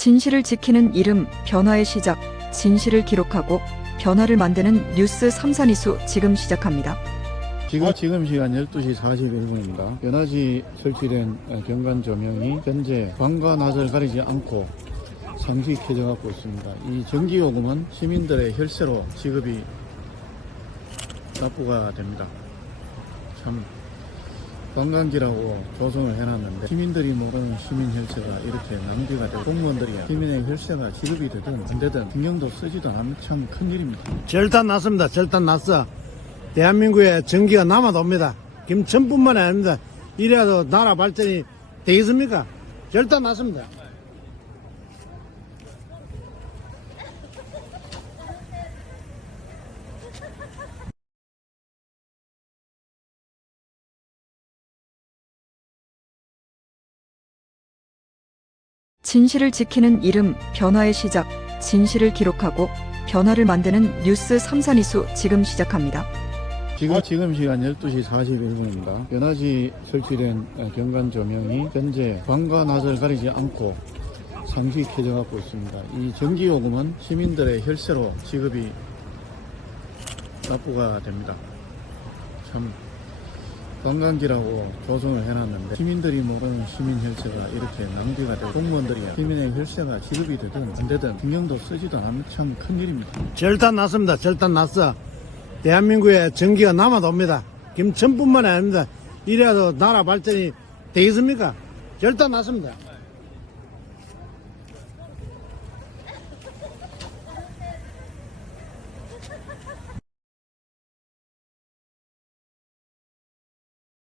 진실을 지키는 이름, 변화의 시작, 진실을 기록하고 변화를 만드는 뉴스 삼산이수 지금 시작합니다. 지금, 지금 시간 12시 41분입니다. 연화지 설치된 어, 경관 조명이 현재 밤과 낮을 가리지 않고 상시 켜져갖고 있습니다. 이 전기요금은 시민들의 혈세로 지급이 납부가 됩니다. 참 관광지라고 조성을 해놨는데 시민들이 모르는 시민 혈세가 이렇게 낭비가 되고 공무원들이 시민의 혈세가 지급이 되든 안 되든 신경도 쓰지도 않으면 참 큰일입니다. 절단 났습니다. 절단 났어. 대한민국에 전기가 남아도옵니다. 김천뿐만 아닙니다. 이래도 나라 발전이 되겠습니까? 절단 났습니다. 진실을 지키는 이름, 변화의 시작, 진실을 기록하고 변화를 만드는 뉴스 삼산이수 지금 시작합니다. 지금, 지금 시간 12시 41분입니다. 연화지 설치된 어, 경관 조명이 현재 밤과 낮을 가리지 않고 상시 켜져갖고 있습니다. 이 전기요금은 시민들의 혈세로 지급이 납부가 됩니다. 참 관광지라고 조성을 해놨는데 시민들이 모르는 시민 혈세가 이렇게 낭비가 되고 공무원들이 시민의 혈세가 지급이 되든 안 되든 신경도 쓰지도 않으면 참 큰일입니다. 절단 났습니다. 절단 났어. 대한민국에 전기가 남아도옵니다. 김천뿐만 아닙니다. 이래도 나라 발전이 되겠습니까? 절단 났습니다.